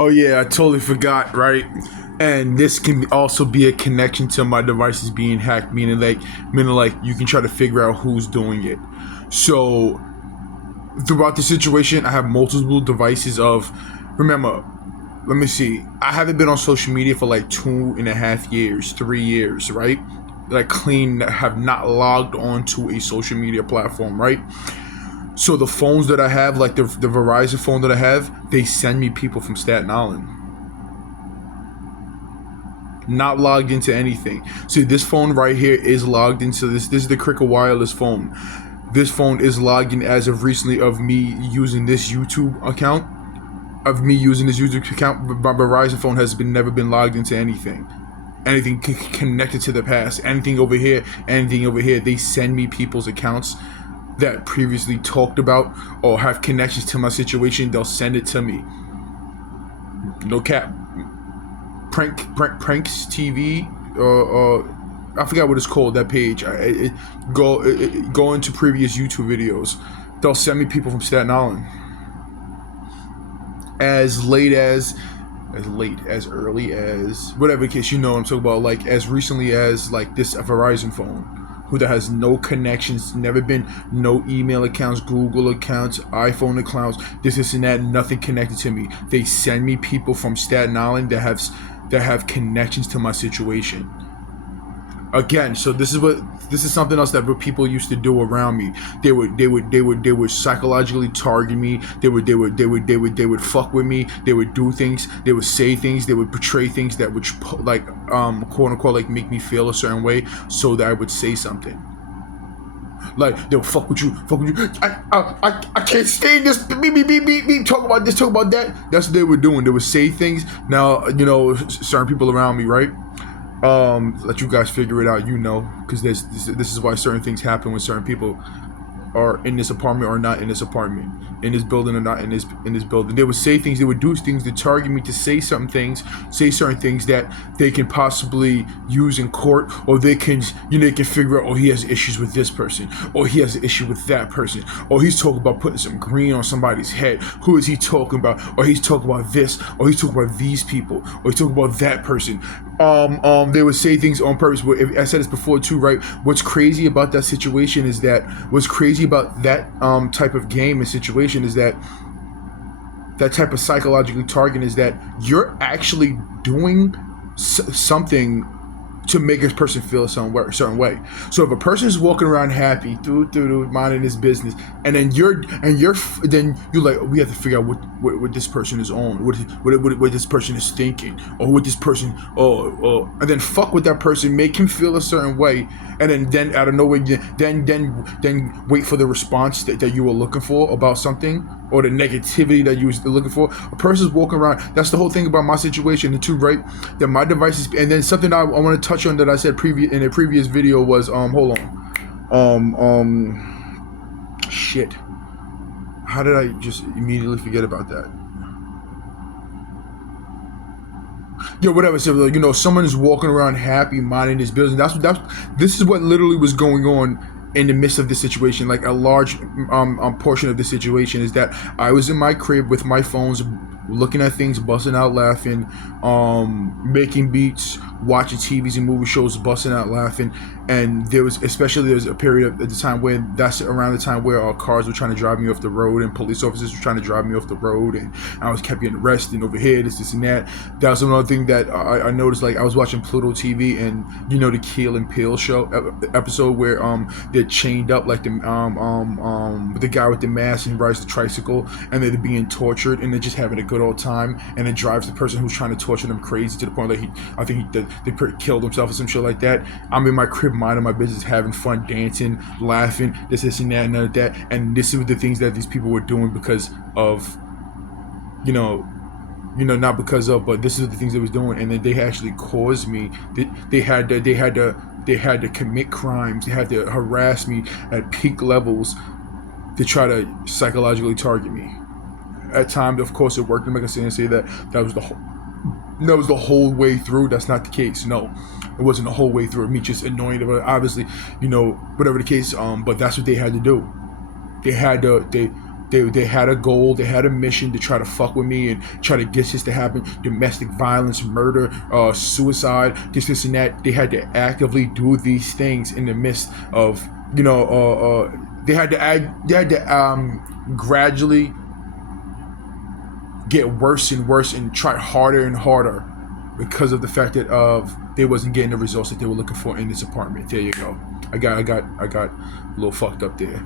Oh yeah, I totally forgot, right? And this can also be a connection to my devices being hacked, meaning like you can try to figure out who's doing it. So throughout the situation, I have multiple devices of. Remember, let me see. I haven't been on social media for like 2.5 years, 3 years, right? Like clean, have not logged on to a social media platform, right? So the phones that I have, like the Verizon phone that I have, they send me people from Staten Island. Not logged into anything. See, this phone right here is logged into this. This is the Cricket Wireless phone. This phone is logged in as of recently of me using this YouTube account. My Verizon phone has never been logged into anything. Anything connected to the past. Anything over here. They send me people's accounts that previously talked about or have connections to my situation. They'll send it to me. No cap. Pranks TV. I forgot what it's called. That page. Go into previous YouTube videos. They'll send me people from Staten Island. As early as whatever case, you know what I'm talking about, like as recently as like this Verizon phone, who that has no connections, never been no email accounts, Google accounts, iPhone accounts, this and that, nothing connected to me. They send me people from Staten Island that have connections to my situation. Again, so this is something else that people used to do around me. They would psychologically target me. They would fuck with me. They would do things. They would say things. They would portray things that would like quote unquote like make me feel a certain way, so that I would say something. Like they'll fuck with you. I can't stand this. Me. Talk about this. Talk about that. That's what they were doing. They would say things. Now certain people around me, right? Let you guys figure it out, because this is why certain things happen when certain people are in this apartment or not in this apartment, in this building or not in this building. They would say things, they would do things to target me, to say certain things that they can possibly use in court, or they can figure out, oh, he has issues with this person, or he has an issue with that person, or he's talking about putting some green on somebody's head. Who is he talking about? Or he's talking about this, or he's talking about these people, or he's talking about that person. They would say things on purpose. But I said this before too, right? What's crazy about that situation is that about that type of game and situation is that type of psychologically targeting is that you're actually doing something to make a person feel a certain way. So if a person is walking around happy, minding his business, and then you're like, we have to figure out what this person is on, what this person is thinking, or what this person, and then fuck with that person, make him feel a certain way, and then out of nowhere, then wait for the response that you were looking for about something, or the negativity that you were looking for. A person's walking around. That's the whole thing about my situation, the two, right? That my devices, and then something I want to touch on that I said in a previous video was shit. How did I just immediately forget about that? Whatever. So someone is walking around happy, minding his business. This is what literally was going on in the midst of this situation. Like a large portion of the situation is that I was in my crib with my phones, looking at things, busting out laughing, making beats, watching TVs and movie shows, busting out laughing. And there was a period at the time where that's around the time where cars were trying to drive me off the road, and police officers were trying to drive me off the road, and I was kept getting arrested over here, this and that. That was another thing that I noticed. Like I was watching Pluto TV, and the Keel and Peele show episode where they're chained up, like the guy with the mask, and he rides the tricycle, and they're being tortured, and they're just having a good old time, and it drives the person who's trying to torture them crazy to the point that they killed himself or some shit like that. I'm in my crib minding my business, having fun, dancing, laughing, this and that, and none of that. And this is the things that these people were doing because of, not because of, but this is the things they was doing. And then they actually caused me. They had to commit crimes. They had to harass me at peak levels to try to psychologically target me. At times, of course, it worked. I'm not gonna say that was the whole way through. That's not the case. No, it wasn't the whole way through. Me just annoying, but obviously, whatever the case. But that's what they had to do. They had to. They had a goal, they had a mission to try to fuck with me and try to get this to happen. Domestic violence, murder, suicide, this and that. They had to actively do these things in the midst of, they had to gradually get worse and worse and try harder and harder because of the fact that they wasn't getting the results that they were looking for in this apartment. There you go. I got a little fucked up there.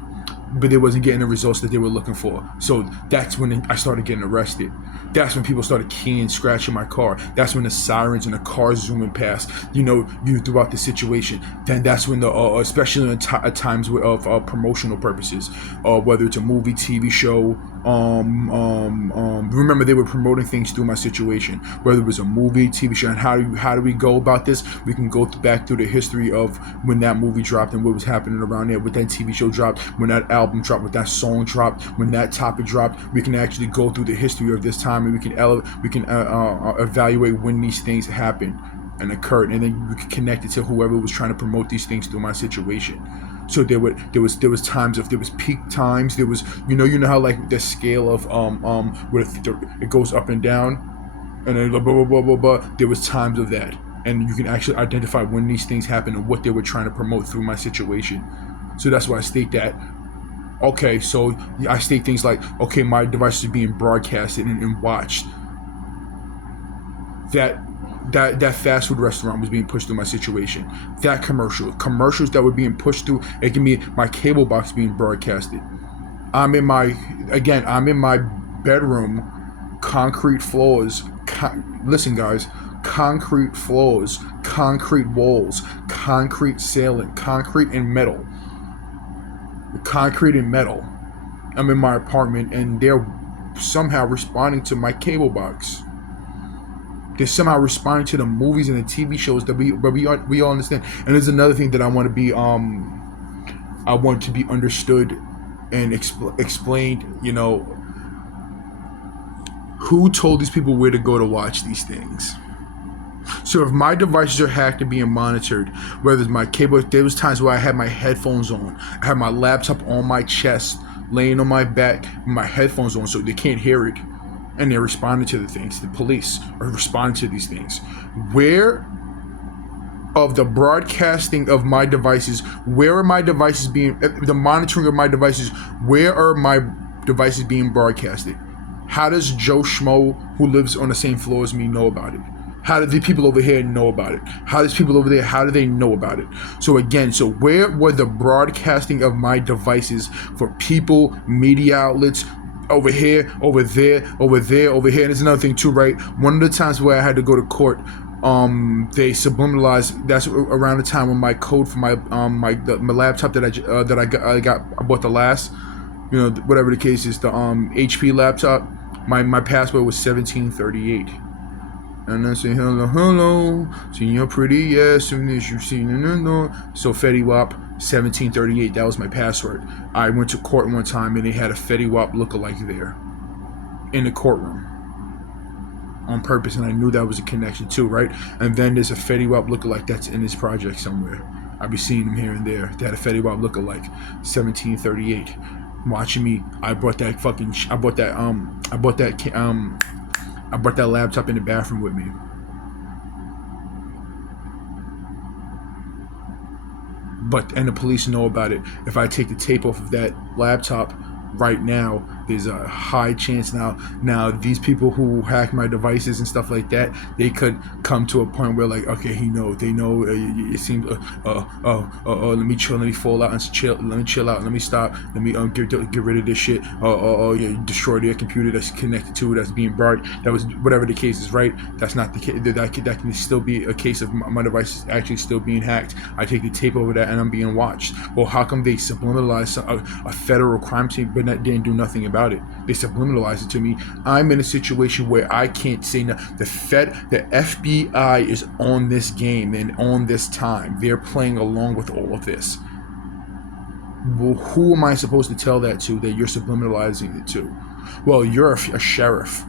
But they wasn't getting the results that they were looking for. So that's when I started getting arrested. That's when people started keying, scratching my car. That's when the sirens and the cars zooming past, you throughout the situation. Then that's when especially at times of promotional purposes, whether it's a movie, TV show, remember they were promoting things through my situation, whether it was a movie, TV show. And how do we go about this? We can go back through the history of when that movie dropped and what was happening around there, when that TV show dropped, when that album dropped, when that song dropped, when that topic dropped. We can actually go through the history of this time, and we can evaluate when these things happened and occurred, and then we can connect it to whoever was trying to promote these things through my situation. So there was times of, there was peak times, there was you know how like the scale of where it goes up and down, and then blah blah blah blah blah. There was times of that, and you can actually identify when these things happened and what they were trying to promote through my situation. So that's why I state that. Okay, so I state things like, okay, my devices are being broadcasted and watched. That fast food restaurant was being pushed through my situation. That commercials that were being pushed through, it can be my cable box being broadcasted. I'm in my bedroom, concrete floors. Listen, guys, concrete floors, concrete walls, concrete ceiling, concrete and metal. I'm in my apartment, and they're somehow responding to my cable box. They're somehow responding to the movies and the TV shows that we all understand. And there's another thing that I want to be understood and explained. Who told these people where to go to watch these things? So if my devices are hacked and being monitored, whether it's my cable, there was times where I had my headphones on, I had my laptop on my chest, laying on my back, with my headphones on so they can't hear it, and they're responding to the things. The police are responding to these things. Where of the broadcasting of my devices, where are my devices being, the monitoring of my devices, where are my devices being broadcasted? How does Joe Schmo, who lives on the same floor as me, know about it? How do the people over here know about it? How does people over there, how do they know about it? So again, where were the broadcasting of my devices for people, media outlets, over here, over there, over there, over here? And there's another thing too, right? One of the times where I had to go to court, they subliminalized. That's around the time when my code for my laptop that I bought the last, whatever the case is, the HP laptop. My password was 1738. And I say hello, seen your pretty ass soon as you seen it. So Fetty Wap 1738, that was my password. I went to court one time and they had a Fetty Wap lookalike there in the courtroom on purpose, and I knew that was a connection too, right? And then there's a Fetty Wap lookalike that's in this project somewhere. I be seeing them here and there. They had a Fetty Wap lookalike 1738. Watching me, I brought that laptop in the bathroom with me. And the police know about it. If I take the tape off of that laptop right now, there's a high chance now these people who hack my devices and stuff like that, they could come to a point where like, okay, they know it seems let me chill, let me fall out and chill, let me chill out, let me stop, let me get rid of this shit, destroy their computer that's connected to it, that's being brought. That was whatever the case is, right? That's not the case. That can still be a case of my device actually still being hacked. I take the tape over that and I'm being watched. Well, how come they subliminalized a federal crime scene but didn't do nothing about it? They subliminalized it to me. I'm in a situation where I can't say no. The FBI is on this game and on this time. They're playing along with all of this. Well, who am I supposed to tell that to, that you're subliminalizing it to? Well, you're a sheriff,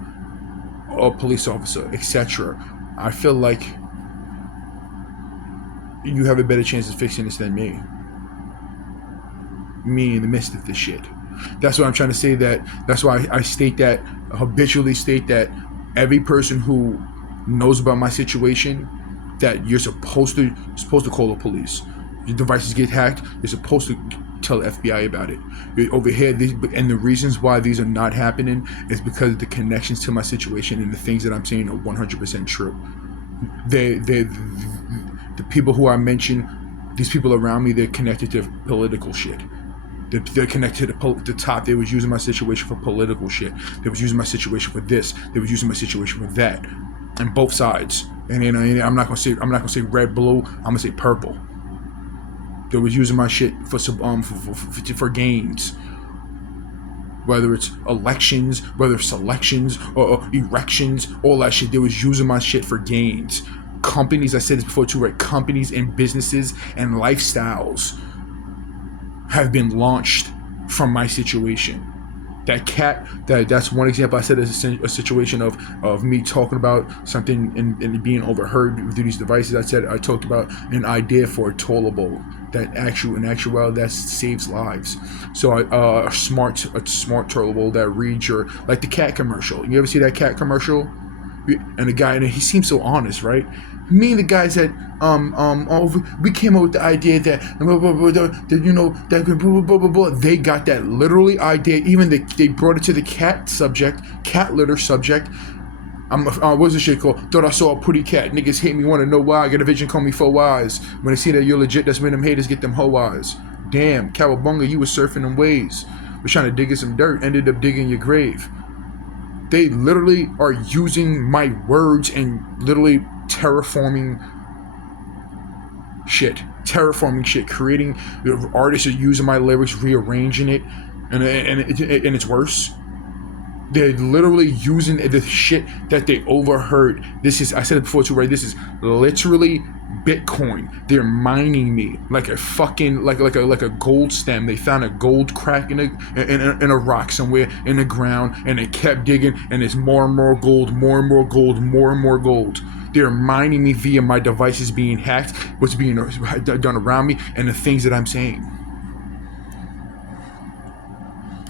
a police officer, etc. I feel like you have a better chance of fixing this than me. Me in the midst of this shit. That's what I'm trying to say. That's why I state that, habitually state that every person who knows about my situation, that you're supposed to call the police. Your devices get hacked, you're supposed to tell the FBI about it. Over here, and the reasons why these are not happening is because the connections to my situation and the things that I'm saying are 100% true. The people who I mentioned, these people around me, they're connected to political shit. They're connected to the top. They was using my situation for political shit. They was using my situation for this. They was using my situation for that, and both sides. And you know, I'm not gonna say red, blue. I'm gonna say purple. They was using my shit for gains. Whether it's elections, whether it's selections or erections, all that shit. They was using my shit for gains. Companies, I said this before too, right? Companies and businesses and lifestyles have been launched from my situation. That cat, that's one example. I said it's a situation of me talking about something and being overheard through these devices. I talked about an idea for a tollable that in actuality that saves lives. So a smart tollable that reads your, like the cat commercial. You ever see that cat commercial? And the guy, and he seems so honest, right? Me and the guys that we came up with the idea that you know that blah, blah, blah, blah. They got that literally idea. Even they brought it to the cat litter subject. What's this shit called? Thought I saw a pretty cat. Niggas hate me, want to know why. I got a vision, call me 4 eyes. When they see that you're legit, that's when them haters get them hoe eyes. Damn, Cowabunga, you was surfing them waves. Was trying to dig in some dirt, ended up digging your grave. They literally are using my words and literally terraforming shit, creating. The artists are using my lyrics, rearranging it, and it's worse. They're literally using the shit that they overheard. This is, I said it before too, right? This is literally Bitcoin. They're mining me like a fucking like a gold stem. They found a gold crack in a rock somewhere in the ground, and they kept digging, and there's more and more gold, more and more gold, more and more gold. They're mining me via my devices being hacked, what's being done around me, and the things that I'm saying.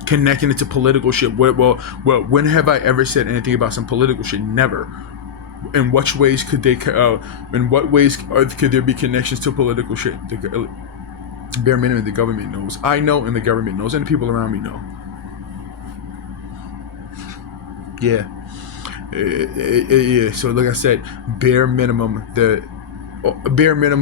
Connecting it to political shit. Well, when have I ever said anything about some political shit? Never. In what ways could they? In what ways could there be connections to political shit? Bare minimum, the government knows. I know, and the government knows, and the people around me know. Yeah. Yeah. So, like I said, bare minimum,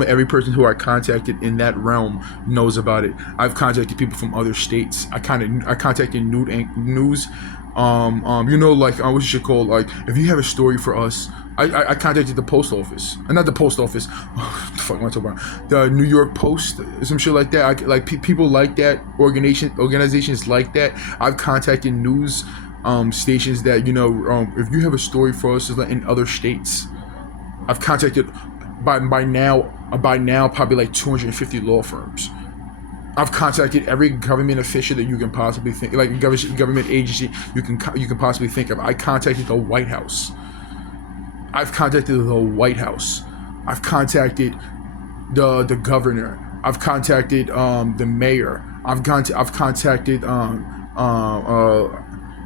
every person who I contacted in that realm knows about it. I've contacted people from other states. I contacted news. You know, like what you should call, like, if you have a story for us. I contacted the post office, not the post office. Oh, the fuck am I talking about? The New York Post, some shit like that. People like that, organizations like that. I've contacted news stations that, you know, if you have a story for us in other states. I've contacted by now probably like 250 law firms. I've contacted every government official that you can possibly think, like government agency you can possibly think of. I contacted the White House. I've contacted the White House. I've contacted the governor. I've contacted the mayor. I've contacted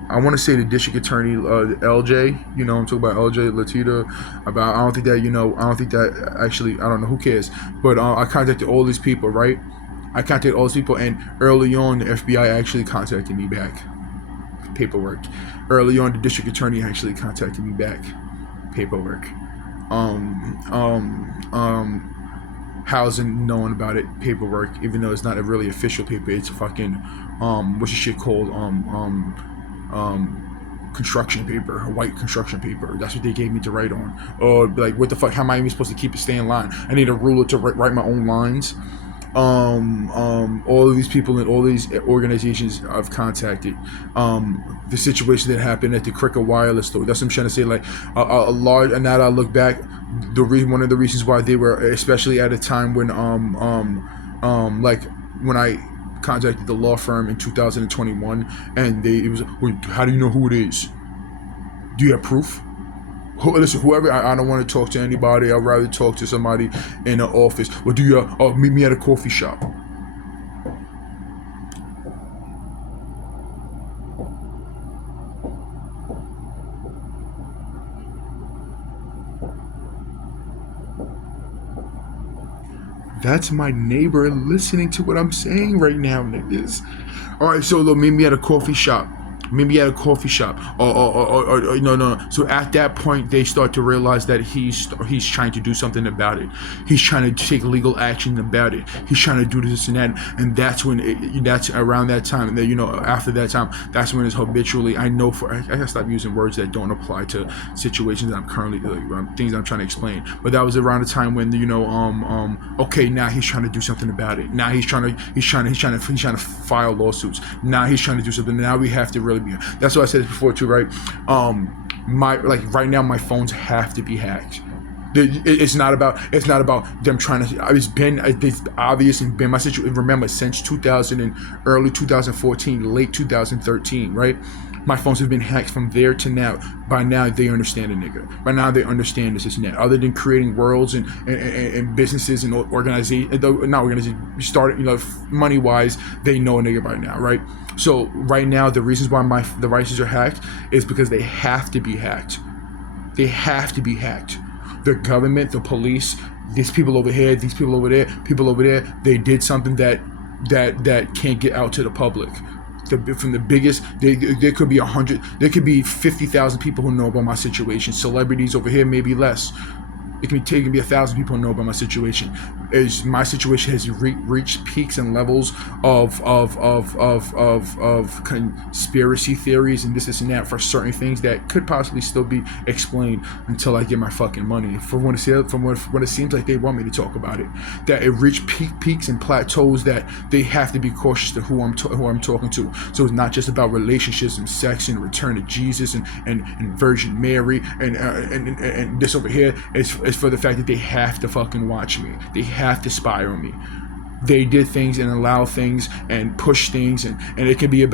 I want to say the district attorney, LJ. You know, I'm talking about LJ Latita. I don't think that actually. I don't know. Who cares? But I contacted all these people, right? I contacted all these people, and early on, the FBI actually contacted me back. Paperwork. Early on, the district attorney actually contacted me back. Paperwork. Housing knowing about it. Paperwork. Even though it's not a really official paper, it's a fucking what's the shit called? Construction paper, a white construction paper. That's what they gave me to write on. Or like, what the fuck? How am I even supposed to stay in line? I need a ruler to write my own lines. All of these people and all these organizations I've contacted. The situation that happened at the Cricket Wireless store. That's what I'm trying to say. Like a large. And now that I look back, one of the reasons why they were, especially at a time when like when I contacted the law firm in 2021, and it was, well, how do you know who it is? Do you have proof? Listen, whoever, I don't want to talk to anybody. I'd rather talk to somebody in the office. Or do you meet me at a coffee shop? That's my neighbor listening to what I'm saying right now, niggas. All right, so look, meet me at a coffee shop. Maybe at a coffee shop, or no. So at that point, they start to realize that he's trying to do something about it. He's trying to take legal action about it. He's trying to do this and that, and that's when that's around that time. And then, after that time, that's when it's habitually. I know I gotta stop using words that don't apply to situations that I'm currently things I'm trying to explain. But that was around the time when okay, now he's trying to do something about it. Now he's trying to file lawsuits. Now he's trying to do something. Now we have to really. That's what I said before too, right? Right now, my phones have to be hacked. It's not about them trying to. It's obvious and been my situation. Remember, since early 2014, late 2013, right? My phones have been hacked from there to now. By now, they understand a nigga. By now, they understand this and that. Other than creating worlds and businesses and money wise, they know a nigga by now, right? So right now, the reasons why my devices are hacked is because they have to be hacked. They have to be hacked. The government, the police, these people over here, these people over there, people over there, they did something that can't get out to the public. From the biggest, there could be 100, there could be 50,000 people who know about my situation. Celebrities over here, maybe less. It can be 1,000 people who know about my situation. My situation has reached peaks and levels of conspiracy theories and this and that for certain things that could possibly still be explained until I get my fucking money. From what it seems like they want me to talk about it, that it reached peaks and plateaus that they have to be cautious to who I'm talking to. So it's not just about relationships and sex and return to Jesus and Virgin Mary and this over here. It's for the fact that they have to fucking watch me. They have to spy on me. They did things and allow things and push things and it can even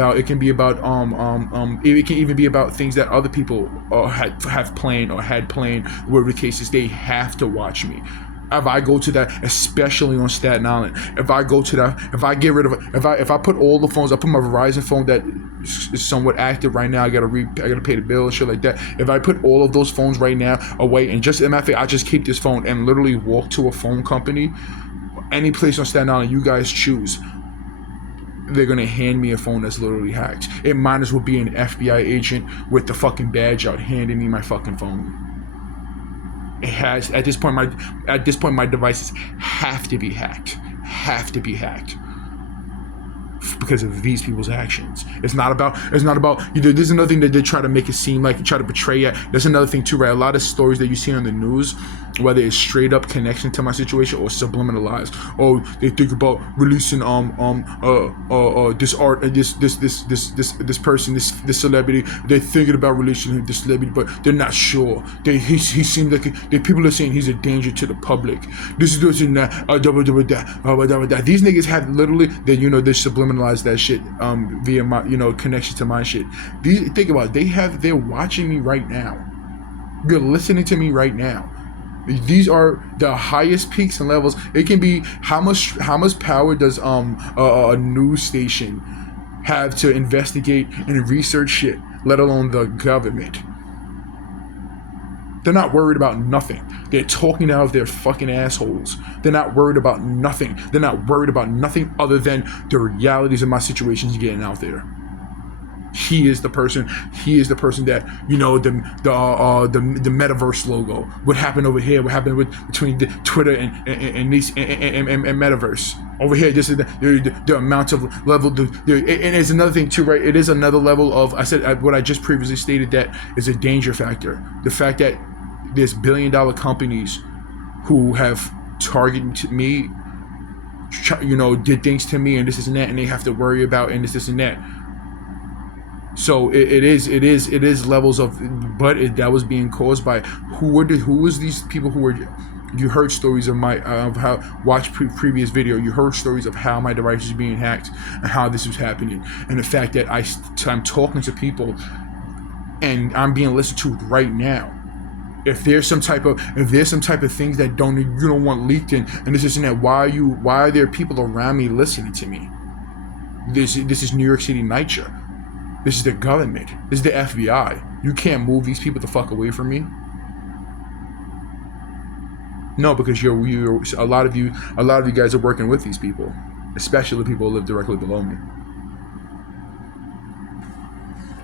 be about things that other people had planned, whatever the case is. They have to watch me. If I go to that, especially on Staten Island, if I put all the phones, I put my Verizon phone that is somewhat active right now, I gotta pay the bill and shit like that. If I put all of those phones right now away and just, in my face, I just keep this phone and literally walk to a phone company, any place on Staten Island you guys choose, they're gonna hand me a phone that's literally hacked. It might as well be an FBI agent with the fucking badge out handing me my fucking phone. It has, at this point my devices have to be hacked because of these people's actions. It's not about there's another thing that they try to make it seem like, try to portray it. There's another thing too, right? A lot of stories that you see on the news, whether it's straight up connection to my situation or subliminal lies. Oh, they think about releasing this art, this person, this celebrity. They're thinking about releasing this celebrity, but they're not sure. He seems like people are saying he's a danger to the public. This and that. These niggas have literally they they subliminalize that shit via my connection to my shit. Think about it. They're watching me right now. You're listening to me right now. These are the highest peaks and levels. It can be how much power does a news station have to investigate and research shit, let alone the government. They're not worried about nothing. They're talking out of their fucking assholes. They're not worried about nothing. They're not worried about nothing other than the realities of my situations getting out there. He is the person that the metaverse logo. What happened over here? What happened between the Twitter and metaverse over here? This is the amount of level. And it's another thing too, right? It is another level of what I just previously stated, that is a danger factor. The fact that there's billion-dollar companies who have targeted me, did things to me and this and that, and they have to worry about and this and that. So it is levels of, but that was being caused by who was these people who were. You heard stories of previous video. You heard stories of how my device is being hacked and how this was happening, and the fact that I'm talking to people and I'm being listened to right now. If there's some type of things that you don't want leaked in and this and that, why are there people around me listening to me? This is New York City NYCHA. This is the government. This is the FBI. You can't move these people the fuck away from me. No, because you're a lot of you guys are working with these people, especially the people who live directly below me.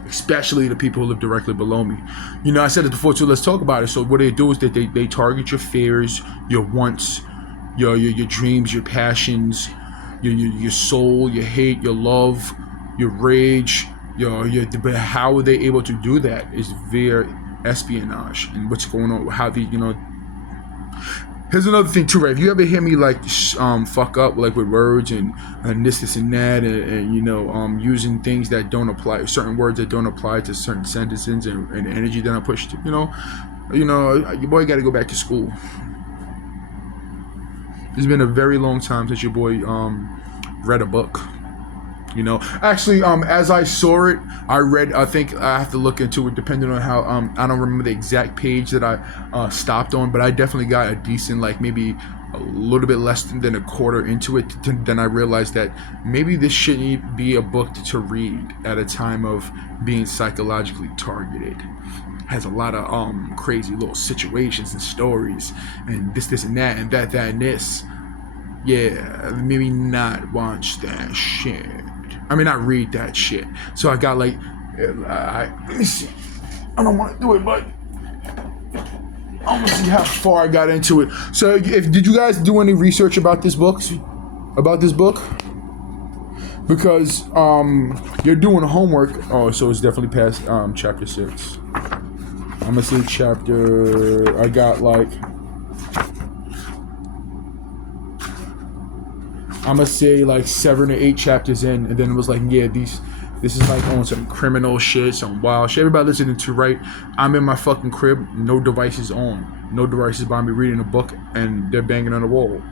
Especially the people who live directly below me. You know, I said it before too. Let's talk about it. So what they do is that they target your fears, your wants, your dreams, your passions, your soul, your hate, your love, your rage. But how are they able to do that? Is via espionage and what's going on. How the Here's another thing too, right? If you ever hear me like fuck up like with words and this and that, and using things that don't apply, certain words that don't apply to certain sentences and energy that I pushed, your boy got to go back to school. It's been a very long time since your boy read a book. Actually, as I saw it, I think I have to look into it depending on how, I don't remember the exact page that I stopped on, but I definitely got a decent, like maybe a little bit less than a quarter into it. Then I realized that maybe this shouldn't be a book to read at a time of being psychologically targeted. Has a lot of crazy little situations and stories and this and that and that and this. Yeah, maybe not watch that shit. I mean, not read that shit. So I got like, let me see. I don't want to do it, but I want to see how far I got into it. So, did you guys do any research about this book? Because you're doing homework. Oh, so it's definitely past chapter 6. I'm gonna say chapter. I got like. I'm gonna say like 7 or 8 chapters in, and then it was like, yeah, this is like on some criminal shit, some wild shit. Everybody listening to, right? I'm in my fucking crib, no devices on, no devices by me, reading a book, and they're banging on the wall.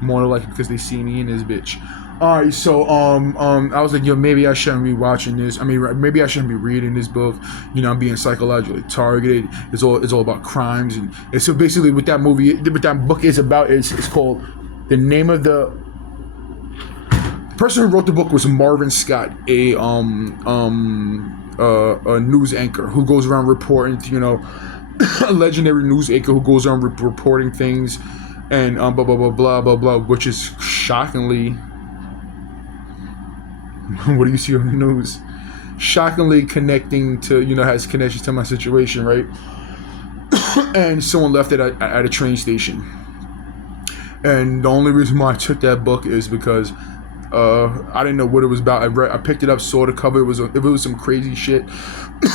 More likely because they see me in this bitch. All right, so I was like, yo, maybe I shouldn't be watching this. I mean, maybe I shouldn't be reading this book. I'm being psychologically targeted. It's all about crimes, and so basically, what that book is about is it's called. The name of the person who wrote the book was Marvin Scott, a news anchor who goes around reporting, a legendary news anchor who goes around reporting things and blah blah blah blah blah blah, which is shockingly. What do you see on the news? Shockingly connecting to, has connections to my situation, right? And someone left it at a train station. And the only reason why I took that book is because I didn't know what it was about. I picked it up, saw the cover. If it was some crazy shit,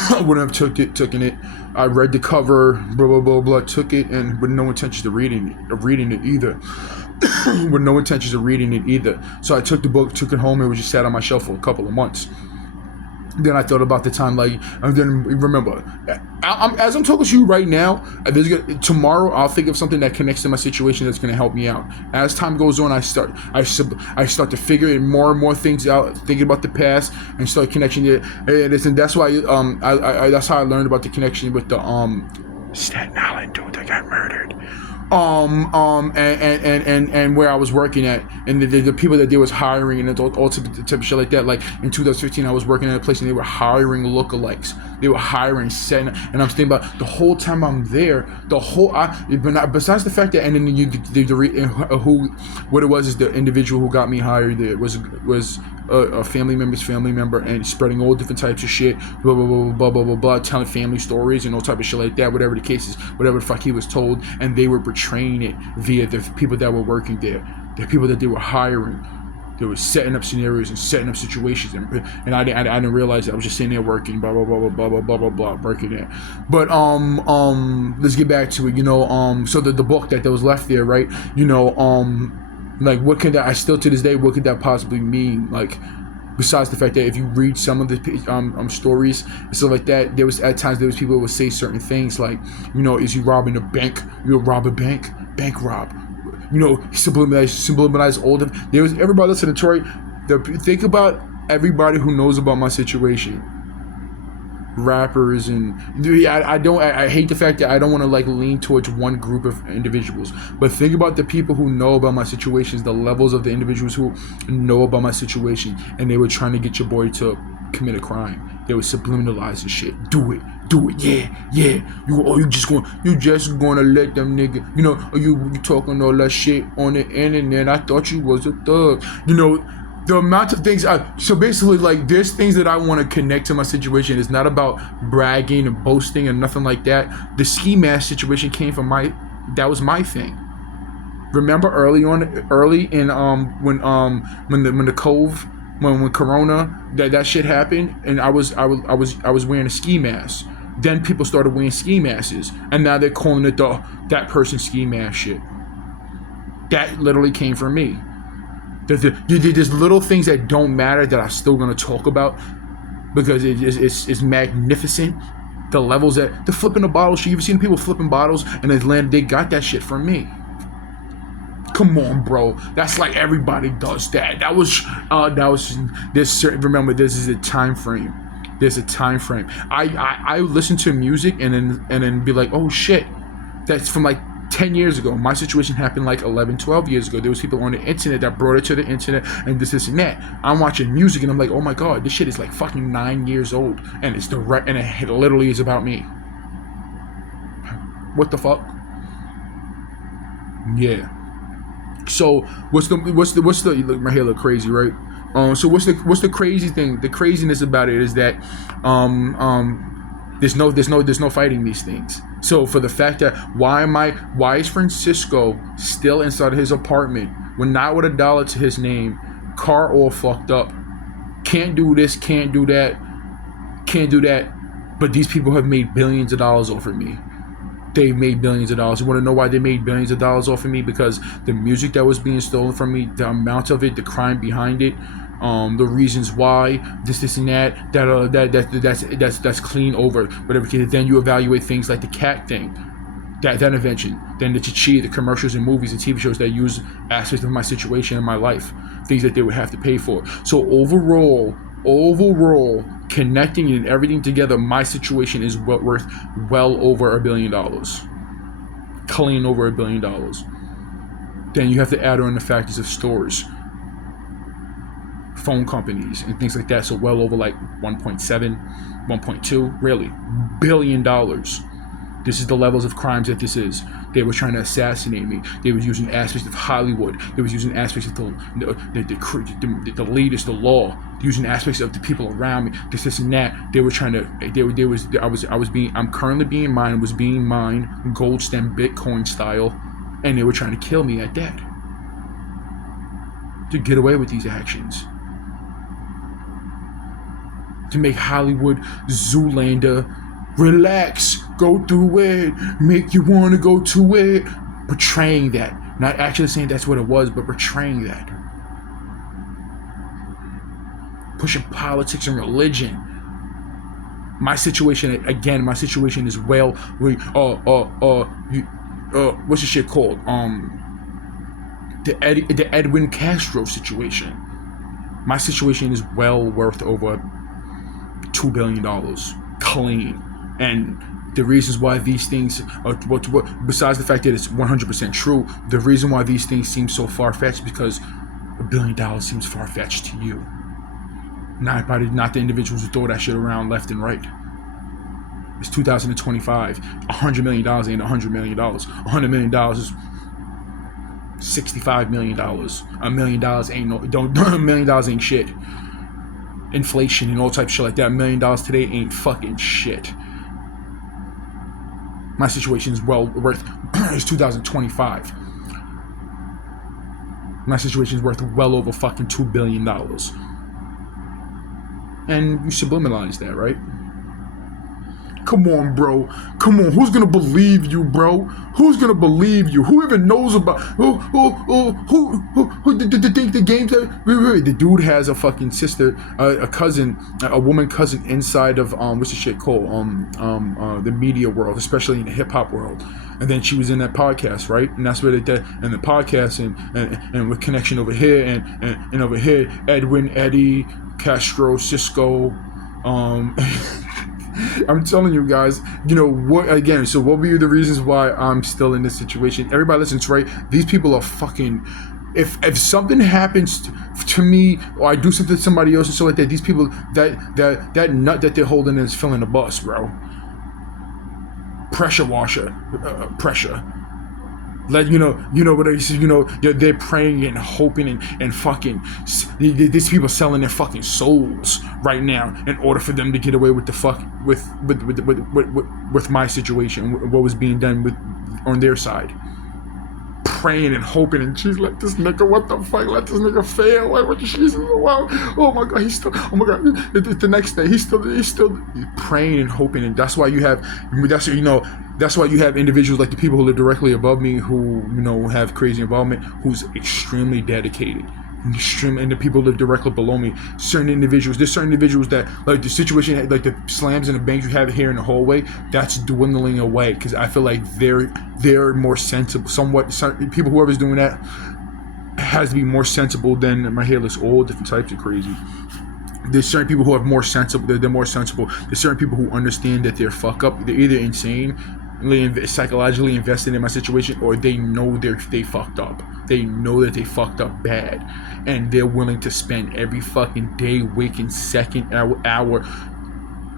I wouldn't have taken it. I read the cover, blah blah blah blah, took it, and with no intentions of reading it either. With no intentions of reading it either. So I took the book, took it home, and it was just sat on my shelf for a couple of months. Then I thought about the time, like, and then remember, as I'm talking to you right now, tomorrow I'll think of something that connects to my situation that's going to help me out. As time goes on, I start to figure more and more things out, thinking about the past, and start connecting it. And that's why that's how I learned about the connection with the Staten Island dude that got murdered. And where I was working at, and the people that they was hiring, and all type of shit like that. Like in 2015, I was working at a place, and they were hiring lookalikes. They were hiring, and I'm thinking about the whole time I'm there. Besides the fact that, and then what it was is the individual who got me hired there was a family member, and spreading all different types of shit, blah blah blah blah blah blah blah, telling family stories and all type of shit like that. Whatever the case is, whatever the fuck he was told, and they were portraying it via the people that were working there, the people that they were hiring. They were setting up scenarios and setting up situations, and I didn't realize that. I was just sitting there working, blah blah blah blah blah blah blah blah blah, working there. But let's get back to it. So the book that was left there, right? Like, what could that? I still to this day, what could that possibly mean? Like, besides the fact that if you read some of the stories and stuff like that, there was people who would say certain things like, is you robbing a bank? You'll rob a bank rob. Symbolize all the. There was everybody listening to it. Think about everybody who knows about my situation. Rappers and I hate the fact that I don't want to like lean towards one group of individuals, but think about the people who know about my situations, the levels of the individuals who know about my situation, and they were trying to get your boy to commit a crime. They would subliminalize the shit. Do it, yeah. You just gonna let them nigga, you talking all that shit on the internet. I thought you was a thug. The amount of things so basically, like, there's things that I want to connect to my situation. It's not about bragging and boasting and nothing like that. The ski mask situation came from that was my thing. Remember early in when the Cove, when Corona, that shit happened, and I was wearing a ski mask. Then people started wearing ski masks, and now they're calling it that person ski mask shit. That literally came from me. There's little things that don't matter that I'm still gonna talk about because it's magnificent. The levels that the flipping the bottles. You ever seen people flipping bottles and they got that shit from me. Come on, bro. That's like everybody does that. Remember, this is a time frame. There's a time frame. I listen to music and then be like, oh shit, that's from like 10 years ago. My situation happened like 11, 12 years ago. There was people on the internet that brought it to the internet and this and that. I'm watching music and I'm like, oh my god, this shit is like fucking 9 years old and it literally is about me. What the fuck? Yeah. So what's the look, my hair look crazy, right? So what's the crazy thing? The craziness about it is that there's no fighting these things. So for the fact that why is Francisco still inside of his apartment with not with $1 to his name, car all fucked up, can't do this, can't do that, but these people have made billions of dollars off of me. They've made billions of dollars. You want to know why they made billions of dollars off of me? Because the music that was being stolen from me, the amount of it, the crime behind it, the reasons why, this and that's clean over. Whatever. Then you evaluate things like the cat thing, that invention. Then the Chi, the commercials and movies and TV shows that use aspects of my situation and my life, things that they would have to pay for. So overall, connecting and everything together, my situation is worth well over $1 billion. Clean over $1 billion. Then you have to add on the factors of stores, phone companies, and things like that. So well over like 1.7, 1.2, really, $1 billion. This is the levels of crimes that this is. They were trying to assassinate me. They were using aspects of Hollywood. They was using aspects of the leaders, the law, using aspects of the people around me. This and that. They were trying to. I'm currently being mined. Was being mined, gold stem Bitcoin style, and they were trying to kill me at that. To get away with these actions. To make Hollywood, Zoolander, relax, go through it, make you want to go to it, portraying that. Not actually saying that's what it was, but portraying that. Pushing politics and religion. My situation is well, what's the shit called? The Edwin Castro situation. My situation is well worth over $2 billion, clean. And the reasons why these things besides the fact that it's 100% true, the reason why these things seem so far-fetched because $1 billion seems far-fetched to you. Not the individuals who throw that shit around left and right. It's 2025. $100 million ain't $100 million. $100 million is $65 million. $1 million $1 million ain't shit. Inflation and all type of shit like that. $1 million today ain't fucking shit. My situation is well worth. It's 2025. My situation is worth well over fucking $2 billion. And you subliminalize that, right? Come on, bro. Come on. Who's gonna believe you, bro? Who's gonna believe you? Who even knows about who the games that the dude has a fucking sister, a cousin, a woman cousin inside of what's the shit called? The media world, especially in the hip hop world. And then she was in that podcast, right? And that's where they did, and the podcast and with connection over here and over here, Edwin, Eddie, Castro, Cisco, I'm telling you guys, what again, so what were the reasons why I'm still in this situation? Everybody listens, right? These people are fucking if something happens to me, or I do something to somebody else and so like that, these people, that nut that they're holding is filling the bus, bro. Pressure washer, pressure. Like, you know what I say, they're praying and hoping and fucking, these people selling their fucking souls right now in order for them to get away with the fuck with my situation, what was being done on their side. Praying and hoping, and she's like, this nigga, what the fuck, let this nigga fail, like, what she's, wow, oh my god, he's still, oh my god, the next day, he's still praying and hoping, and that's why you have individuals like the people who live directly above me who, have crazy involvement, who's extremely dedicated, and the people who live directly below me, there's certain individuals that, like, the situation, like the slams in the bank you have here in the hallway, that's dwindling away, because I feel like they're more sensible, somewhat. People, whoever's doing that has to be more sensible than my hair looks, all different types of crazy. There's certain people who are more sensible, they're more sensible. There's certain people who understand that they're fuck up, they're either insane, psychologically invested in my situation, or they know they fucked up. They know that they fucked up bad, and they're willing to spend every fucking day, week, and second, hour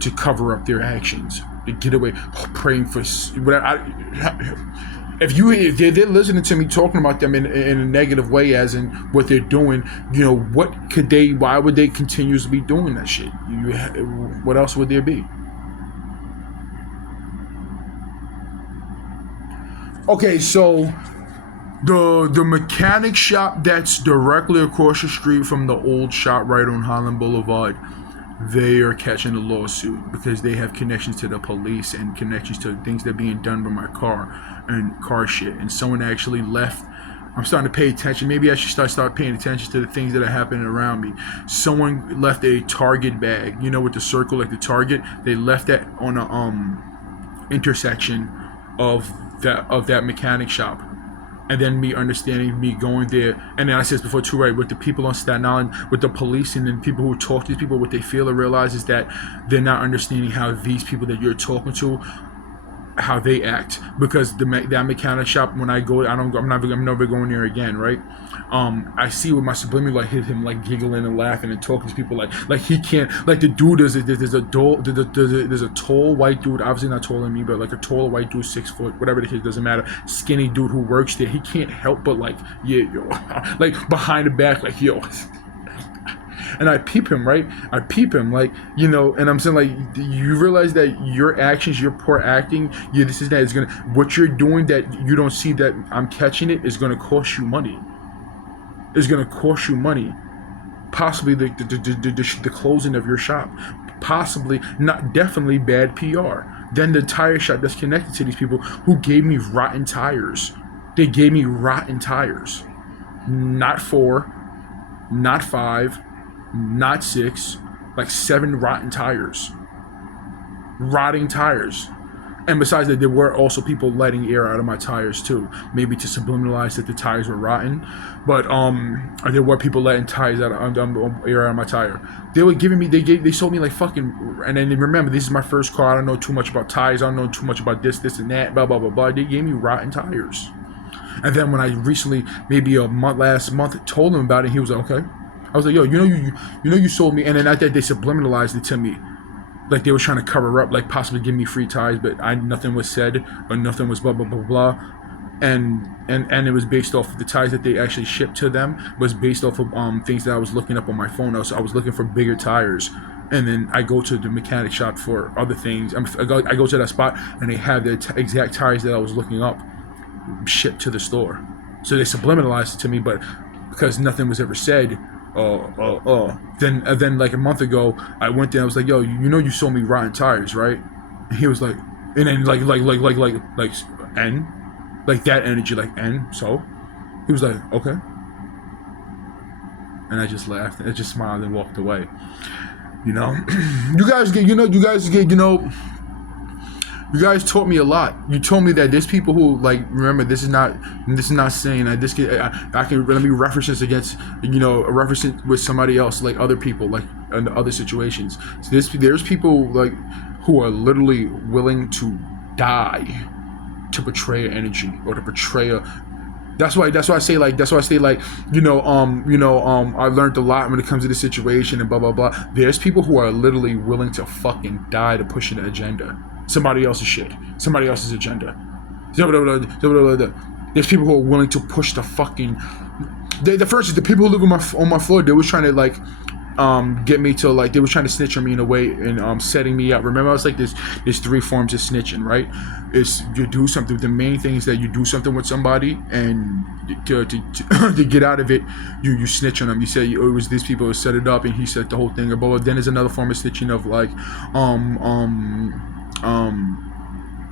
to cover up their actions, to get away, praying for whatever. If they're listening to me talking about them in a negative way, as in what they're doing, why would they continuously be doing that shit? What else would there be? Okay, so the mechanic shop that's directly across the street from the old shop right on Highland Boulevard, they are catching a lawsuit because they have connections to the police and connections to things that are being done by my car and car shit. And someone actually left. I'm starting to pay attention. Maybe I should start paying attention to the things that are happening around me. Someone left a Target bag, with the circle, like the Target. They left that on a intersection of that mechanic shop. And then me understanding, me going there, and then I said this before too, right, with the people on Staten Island, with the police, and then people who talk to these people, what they feel or realize is that they're not understanding how these people that you're talking to, how they act, because that mechanic shop, when I go, I'm never going there again, right? I see with my subliminal, like, him like giggling and laughing and talking to people like he can't, like the dude there's a tall white dude, obviously not taller than me, but like a tall white dude, 6 foot, whatever the case, doesn't matter, skinny dude who works there. He can't help but like, yeah, yo, like behind the back, like, yo. And I peep him, right? Like, and I'm saying, like, you realize that your actions, your poor acting, what you're doing that you don't see that I'm catching it is gonna cost you money. It's gonna cost you money. Possibly the closing of your shop. Possibly, not definitely bad PR. Then the tire shop that's connected to these people who gave me rotten tires. They gave me rotten tires. Not 4, not 5, not 6, like 7 rotting tires. Rotting tires. And besides that, there were also people letting air out of my tires too, maybe to subliminalize that the tires were rotten. But there were people letting tires out of air out of my tire. They were giving me, they sold me like fucking, and then remember, this is my first car. I don't know too much about tires. I don't know too much about this and that, blah blah blah blah. They gave me rotten tires. And then when I recently, maybe last month, told him about it, he was like, okay. I was like, yo, you sold me, and then after that they subliminalized it to me, like they were trying to cover up, like possibly give me free tires, but nothing was said or nothing was blah blah blah blah, and it was based off of the tires that they actually shipped to them was based off of things that I was looking up on my phone. I was looking for bigger tires, and then I go to the mechanic shop for other things. I go to that spot and they have the exact tires that I was looking up shipped to the store, so they subliminalized it to me, but because nothing was ever said. Then like a month ago, I went there. I was like, "Yo, you sold me rotten tires, right?" And he was like, and then like and like that energy, like, and so he was like, "Okay," and I just laughed and I just smiled and walked away. You guys taught me a lot. You told me that there's people who, like, remember, this is not saying that this can, I can, let me reference this against, reference it with somebody else, like other people, like in other situations. So there's people like who are literally willing to die to portray energy or to portray That's why I say like I learned a lot when it comes to this situation and blah blah blah. There's people who are literally willing to fucking die to push an agenda, somebody else's shit, somebody else's agenda. There's people who are willing to push the fucking. The people who live on my floor, they was trying to like get me to like, they were trying to snitch on me in a way and setting me up. Remember, I was like, there's three forms of snitching, right? It's you do something. The main thing is that you do something with somebody, and to get out of it, you snitch on them. You say, oh, it was these people who set it up, and he set the whole thing up. But then there's another form of snitching of like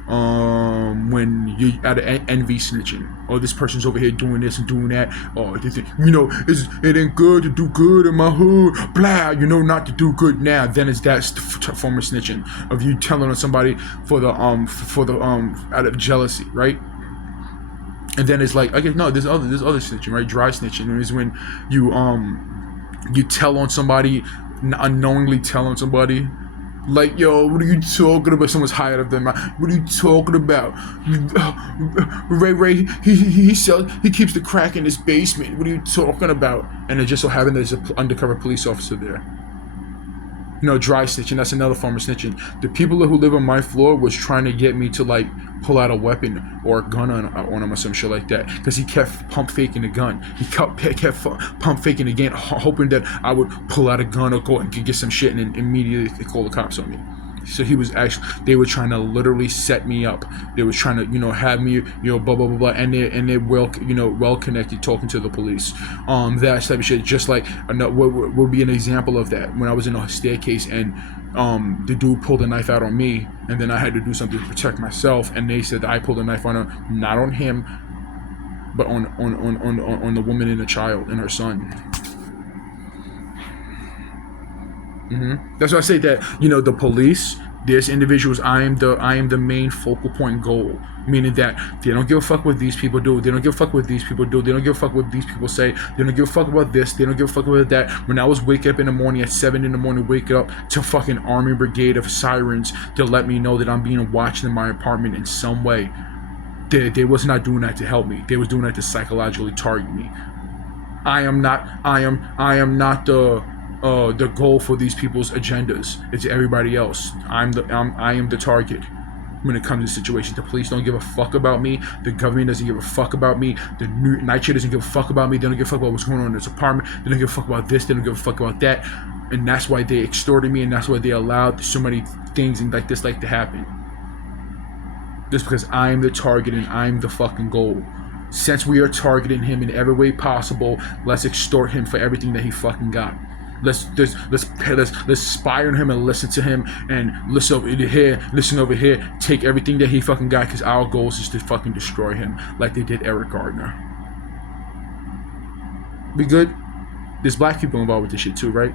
when you out of envy snitching, oh, this person's over here doing this and doing that, oh, it ain't good to do good in my hood, blah, not to do good now. Then it's that form of snitching of you telling on somebody for the out of jealousy, right? And then it's like, okay, no, there's other snitching, right? Dry snitching is when you tell on somebody, unknowingly tell on somebody. Like, yo, what are you talking about? Someone's hired of them. What are you talking about? Ray, he keeps the crack in his basement. What are you talking about? And it just so happened there's an undercover police officer there. Dry snitching. That's another form of snitching. The people who live on my floor was trying to get me to like pull out a weapon or a gun on him or some shit like that, because he kept pump faking the gun. He kept pump faking again, hoping that I would pull out a gun or go and get some shit, and then immediately call the cops on me. So they were trying to literally set me up. They were trying to, have me, blah, blah, blah, blah. And they're well connected talking to the police. That type of shit. Just like, what would be an example of that? When I was in a staircase and the dude pulled a knife out on me, and then I had to do something to protect myself. And they said that I pulled a knife on her, not on him, but on the woman and the child and her son. That's why I say that, the police, there's individuals, I am the main focal point goal, meaning that they don't give a fuck what these people do, they don't give a fuck what these people do, they don't give a fuck what these people say, they don't give a fuck about this, they don't give a fuck about that. When I was wake up in the morning at 7 in the morning, wake up to fucking army brigade of sirens to let me know that I'm being watched in my apartment in some way, they was not doing that to help me, they was doing that to psychologically target me. I am not the goal for these people's agendas. It's everybody else. I am the target when it comes to situations. The police don't give a fuck about me. The government doesn't give a fuck about me. The Nightshade doesn't give a fuck about me. They don't give a fuck about what's going on in this apartment. They don't give a fuck about this. They don't give a fuck about that. And that's why they extorted me, and that's why they allowed so many things and like this to happen. Just because I am the target and I'm the fucking goal. Since we are targeting him in every way possible, let's extort him for everything that he fucking got. Let's spy on him and listen to him and listen over here, take everything that he fucking got, because our goal is just to fucking destroy him like they did Eric Gardner. We good? There's black people involved with this shit too, right?